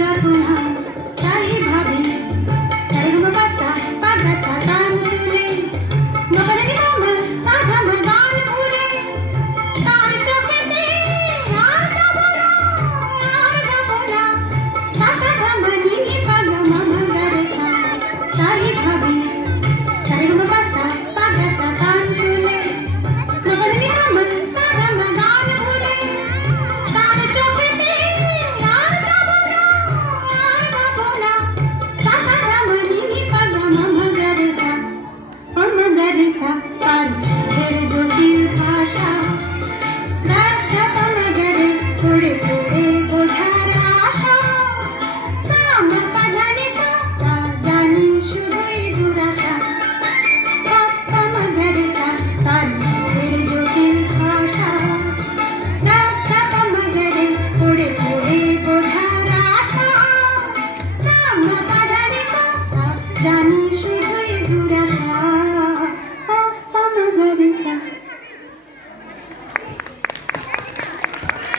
যাব না তাই ভাবি সারেগামাপাসা পাগাসা গান তুলে মগরে মামা সাধা গান ভুলে তার চোখেতে আর যাব না সাসা ধামা নিনি পাগা মামা গারেসা তাই ভাবি সারেগামাপাসা পাগাসা গান তুলে মগরে মামা সাধা গান ভুলে তার চোখেতে আর যাব না সাসা ধামা নিনি পাগা মামা গারেসা আর চোখের জটিল ভাষা